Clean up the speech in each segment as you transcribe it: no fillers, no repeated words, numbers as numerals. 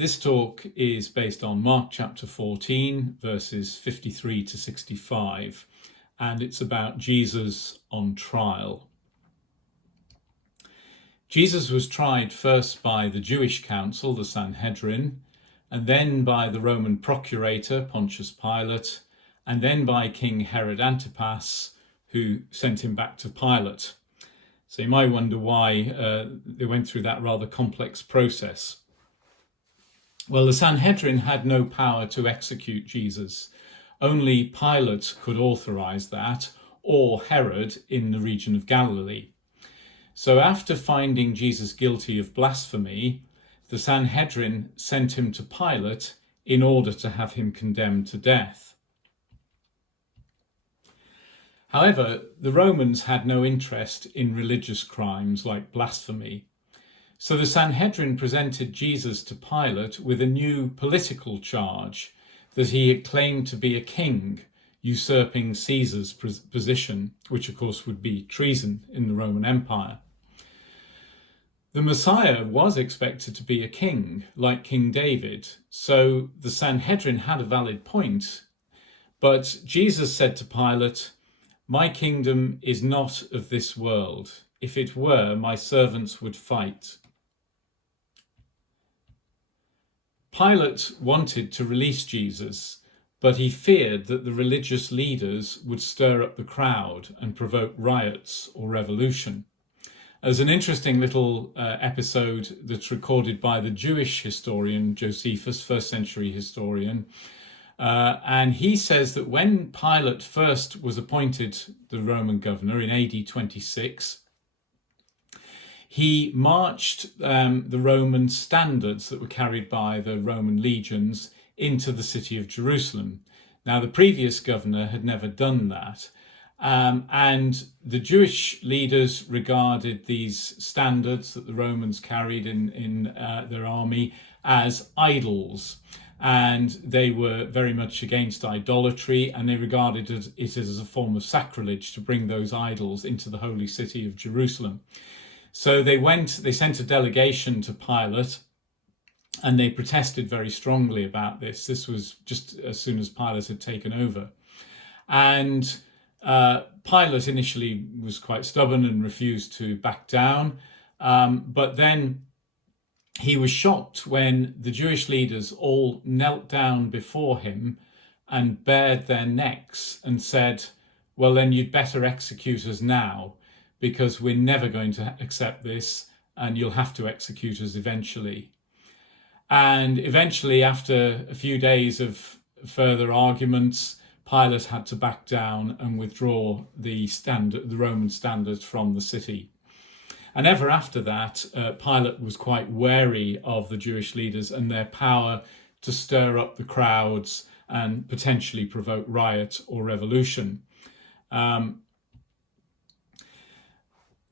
This talk is based on Mark chapter 14, verses 53 to 65, and it's about Jesus on trial. Jesus was tried first by the Jewish council, the Sanhedrin, and then by the Roman procurator, Pontius Pilate, and then by King Herod Antipas, who sent him back to Pilate. So you might wonder why they went through that rather complex process. Well, the Sanhedrin had no power to execute Jesus. Only Pilate could authorize that, or Herod in the region of Galilee. So after finding Jesus guilty of blasphemy, the Sanhedrin sent him to Pilate in order to have him condemned to death. However, the Romans had no interest in religious crimes like blasphemy. So the Sanhedrin presented Jesus to Pilate with a new political charge that he had claimed to be a king, usurping Caesar's position, which of course would be treason in the Roman Empire. The Messiah was expected to be a king, like King David, so the Sanhedrin had a valid point. But Jesus said to Pilate, "My kingdom is not of this world. If it were, my servants would fight." Pilate wanted to release Jesus, but he feared that the religious leaders would stir up the crowd and provoke riots or revolution. There's an interesting little episode that's recorded by the Jewish historian Josephus, first century historian, and he says that when Pilate first was appointed the Roman governor in AD 26, he marched the Roman standards that were carried by the Roman legions into the city of Jerusalem. Now, the previous governor had never done that. And the Jewish leaders regarded these standards that the Romans carried in their army as idols. And they were very much against idolatry, and they regarded it as a form of sacrilege to bring those idols into the holy city of Jerusalem. So they sent a delegation to Pilate, and they protested very strongly about this. This was just as soon as Pilate had taken over. And Pilate initially was quite stubborn and refused to back down. But then he was shocked when the Jewish leaders all knelt down before him and bared their necks and said, "Well, then you'd better execute us now, because we're never going to accept this, and you'll have to execute us eventually." And eventually, after a few days of further arguments, Pilate had to back down and withdraw the Roman standards from the city. And ever after that, Pilate was quite wary of the Jewish leaders and their power to stir up the crowds and potentially provoke riot or revolution.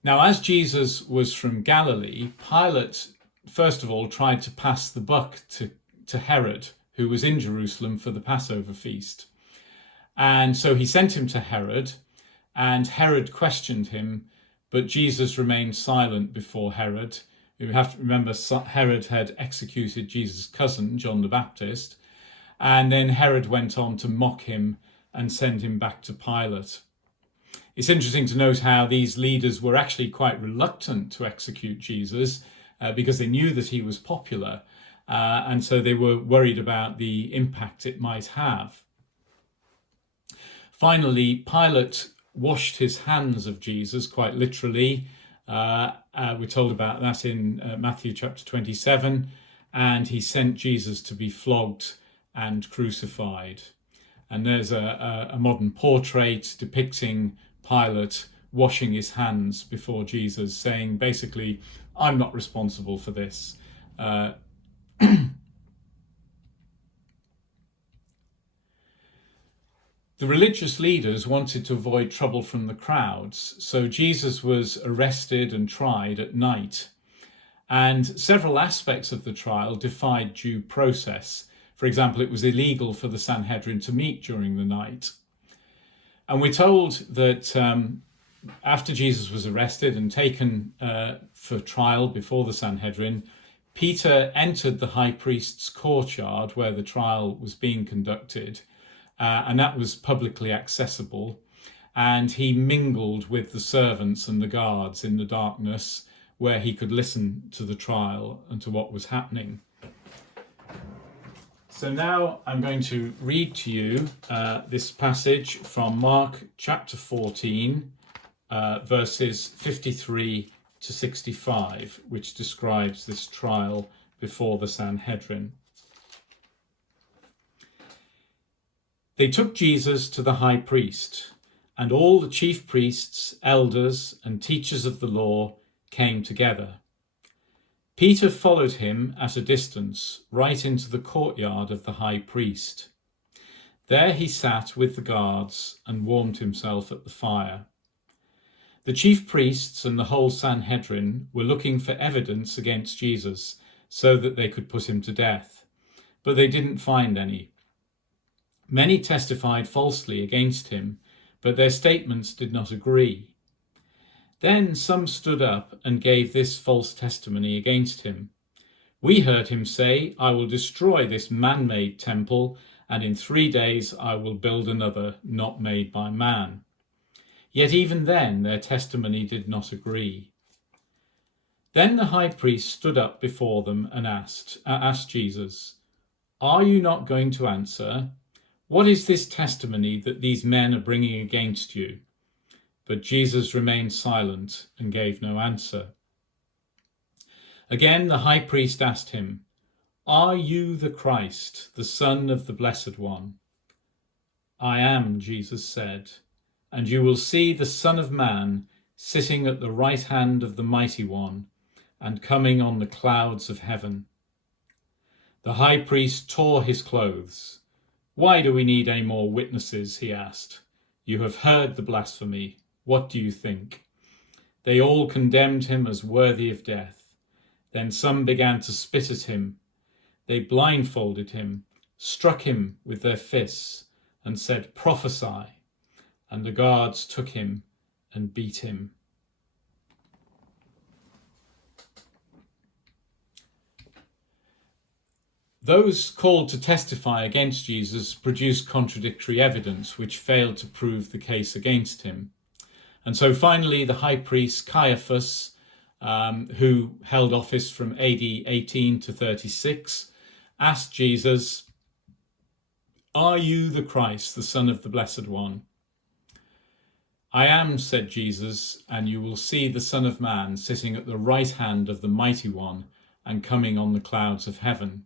Now, as Jesus was from Galilee, Pilate, first of all, tried to pass the buck to Herod, who was in Jerusalem for the Passover feast. And so he sent him to Herod, and Herod questioned him, but Jesus remained silent before Herod. You have to remember, Herod had executed Jesus' cousin, John the Baptist, and then Herod went on to mock him and send him back to Pilate. It's interesting to note how these leaders were actually quite reluctant to execute Jesus because they knew that he was popular, and so they were worried about the impact it might have. Finally, Pilate washed his hands of Jesus, quite literally. We're told about that in Matthew chapter 27, and he sent Jesus to be flogged and crucified. And there's a modern portrait depicting Pilate washing his hands before Jesus, saying basically, "I'm not responsible for this." The religious leaders wanted to avoid trouble from the crowds, so Jesus was arrested and tried at night. And several aspects of the trial defied due process. For example, it was illegal for the Sanhedrin to meet during the night. And we're told that after Jesus was arrested and taken for trial before the Sanhedrin, Peter entered the high priest's courtyard where the trial was being conducted, and that was publicly accessible. And he mingled with the servants and the guards in the darkness where he could listen to the trial and to what was happening. So now I'm going to read to you this passage from Mark chapter 14, verses 53 to 65, which describes this trial before the Sanhedrin. They took Jesus to the high priest, and all the chief priests, elders, and teachers of the law came together. Peter followed him at a distance, right into the courtyard of the high priest. There he sat with the guards and warmed himself at the fire. The chief priests and the whole Sanhedrin were looking for evidence against Jesus so that they could put him to death, but they didn't find any. Many testified falsely against him, but their statements did not agree. Then some stood up and gave this false testimony against him. We heard him say, "I will destroy this man-made temple, and in 3 days I will build another not made by man." Yet even then their testimony did not agree. Then the high priest stood up before them and asked Jesus, "Are you not going to answer? What is this testimony that these men are bringing against you?" But Jesus remained silent and gave no answer. Again the high priest asked him, "Are you the Christ, the Son of the Blessed One?" "I am," Jesus said, "and you will see the Son of Man sitting at the right hand of the Mighty One and coming on the clouds of heaven." The high priest tore his clothes. "Why do we need any more witnesses?" he asked. "You have heard the blasphemy. What do you think?" They all condemned him as worthy of death. Then some began to spit at him. They blindfolded him, struck him with their fists, and said, "Prophesy." And the guards took him and beat him. Those called to testify against Jesus produced contradictory evidence which failed to prove the case against him. And so finally the high priest Caiaphas, who held office from AD 18 to 36, asked Jesus, "Are you the Christ, the Son of the Blessed One?" "I am," said Jesus, "and you will see the Son of Man sitting at the right hand of the Mighty One and coming on the clouds of heaven."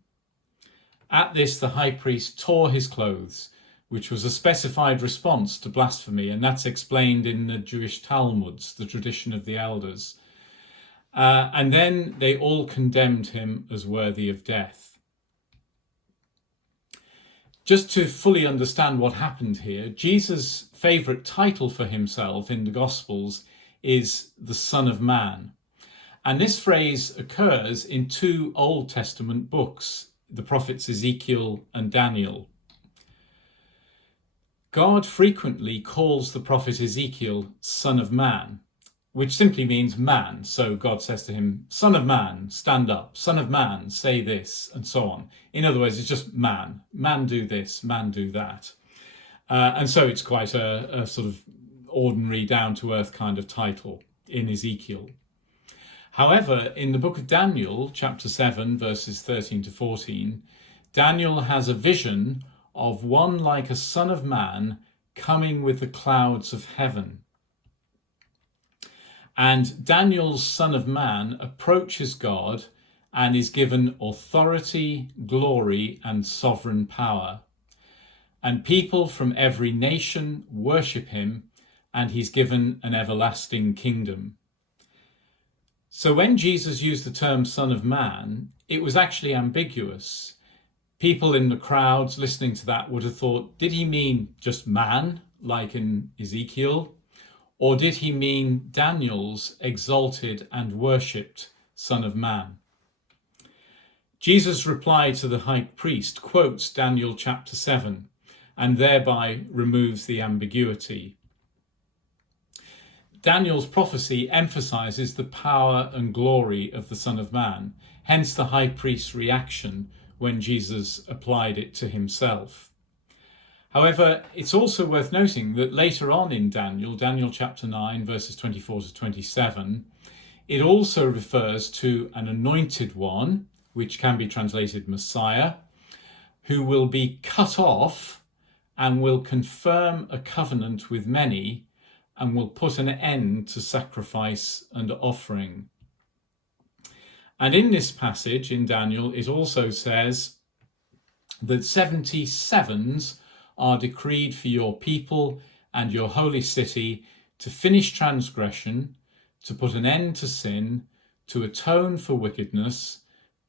At this, the high priest tore his clothes, which was a specified response to blasphemy, and that's explained in the Jewish Talmuds, the tradition of the elders. And then they all condemned him as worthy of death. Just to fully understand what happened here, Jesus' favourite title for himself in the Gospels is the Son of Man. And this phrase occurs in 2 Old Testament books, the prophets Ezekiel and Daniel. God frequently calls the prophet Ezekiel Son of Man, which simply means man. So God says to him, "Son of man, stand up. Son of man, say this," and so on. In other words, it's just man. Man do this, man do that. And so it's quite a sort of ordinary, down-to-earth kind of title in Ezekiel. However, in the book of Daniel, chapter 7, verses 13 to 14, Daniel has a vision of one like a son of man coming with the clouds of heaven. And Daniel's Son of Man approaches God and is given authority, glory, and sovereign power. And people from every nation worship him, and he's given an everlasting kingdom. So when Jesus used the term Son of Man, it was actually ambiguous. People in the crowds listening to that would have thought, did he mean just man, like in Ezekiel? Or did he mean Daniel's exalted and worshipped Son of Man? Jesus' reply to the high priest quotes Daniel chapter 7 and thereby removes the ambiguity. Daniel's prophecy emphasizes the power and glory of the Son of Man. hence the high priest's reaction when Jesus applied it to himself. However, it's also worth noting that later on in Daniel chapter 9, verses 24 to 27, it also refers to an anointed one, which can be translated Messiah, who will be cut off and will confirm a covenant with many and will put an end to sacrifice and offering. And in this passage in Daniel, it also says that 77s are decreed for your people and your holy city to finish transgression, to put an end to sin, to atone for wickedness,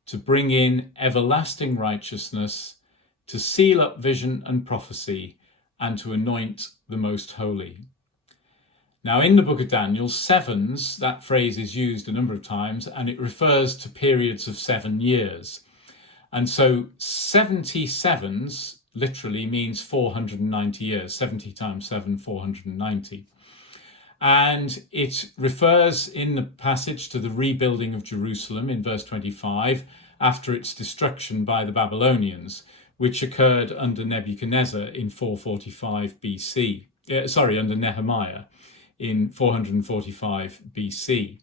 to bring in everlasting righteousness, to seal up vision and prophecy, and to anoint the most holy. Now, in the book of Daniel, sevens, that phrase is used a number of times, and it refers to periods of 7 years. And so 77s literally means 490 years, 70 times 7, 490. And it refers in the passage to the rebuilding of Jerusalem in verse 25 after its destruction by the Babylonians, which occurred under Nebuchadnezzar in 445 BC. Under Nehemiah in 445 BC.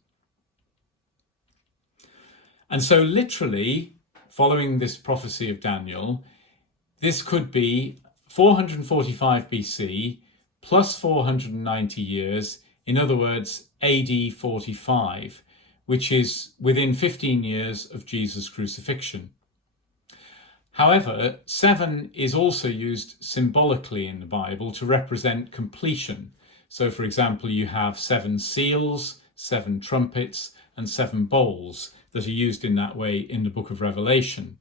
And so literally, following this prophecy of Daniel, this could be 445 BC plus 490 years, in other words, AD 45, which is within 15 years of Jesus' crucifixion. However, 7 is also used symbolically in the Bible to represent completion. So, for example, you have 7 seals, 7 trumpets, and 7 bowls that are used in that way in the book of Revelation.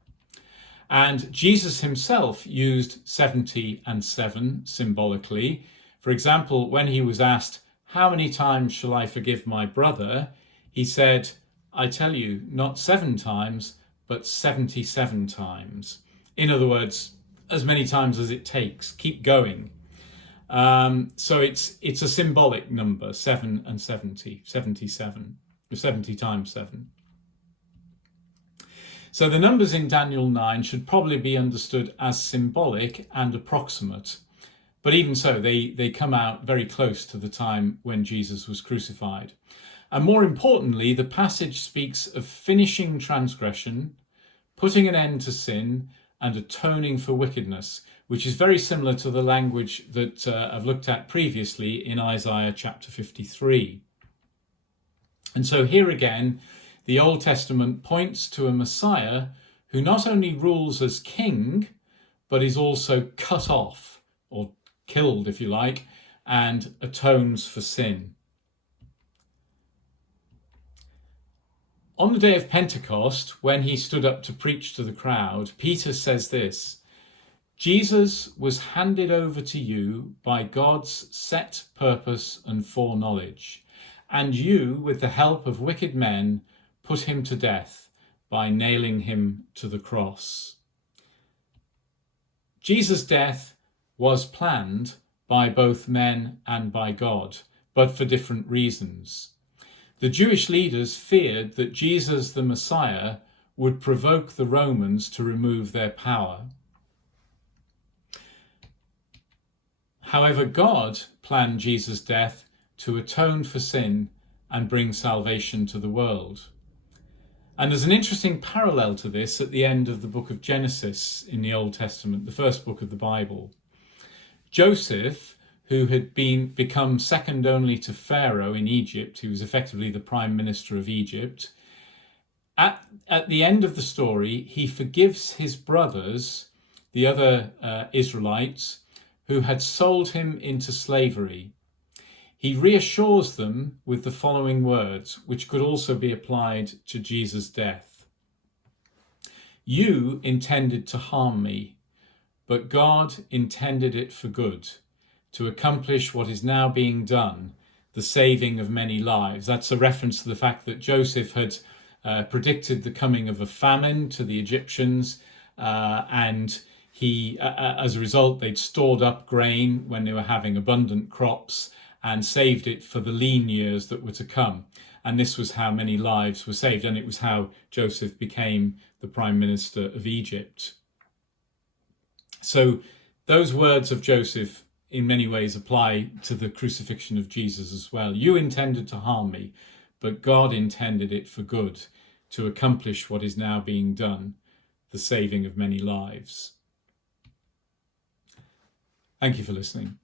And Jesus himself used 70 and 7 symbolically. For example, when he was asked, "How many times shall I forgive my brother?" he said, "I tell you, not 7 times, but 77 times. In other words, as many times as it takes. Keep going. So it's a symbolic number, 7 and 70, 77, 70 times 7. So the numbers in Daniel 9 should probably be understood as symbolic and approximate. But even so, they come out very close to the time when Jesus was crucified. And more importantly, the passage speaks of finishing transgression, putting an end to sin, and atoning for wickedness, which is very similar to the language that I've looked at previously in Isaiah chapter 53. And so here again, the Old Testament points to a Messiah who not only rules as king, but is also cut off, or killed, if you like, and atones for sin. On the day of Pentecost, when he stood up to preach to the crowd, Peter says this: "Jesus was handed over to you by God's set purpose and foreknowledge, and you, with the help of wicked men, put him to death by nailing him to the cross." Jesus' death was planned by both men and by God, but for different reasons. The Jewish leaders feared that Jesus, the Messiah, would provoke the Romans to remove their power. However, God planned Jesus' death to atone for sin and bring salvation to the world. And there's an interesting parallel to this at the end of the book of Genesis in the Old Testament, the first book of the Bible. Joseph, who had become second only to Pharaoh in Egypt, who was effectively the prime minister of Egypt, at the end of the story, he forgives his brothers, the other Israelites, who had sold him into slavery. He reassures them with the following words, which could also be applied to Jesus' death. "You intended to harm me, but God intended it for good, to accomplish what is now being done, the saving of many lives." That's a reference to the fact that Joseph had predicted the coming of a famine to the Egyptians, and as a result, they'd stored up grain when they were having abundant crops and saved it for the lean years that were to come. and this was how many lives were saved, and it was how Joseph became the Prime Minister of Egypt. So those words of Joseph in many ways apply to the crucifixion of Jesus as well. You intended to harm me, but God intended it for good, to accomplish what is now being done, the saving of many lives. Thank you for listening.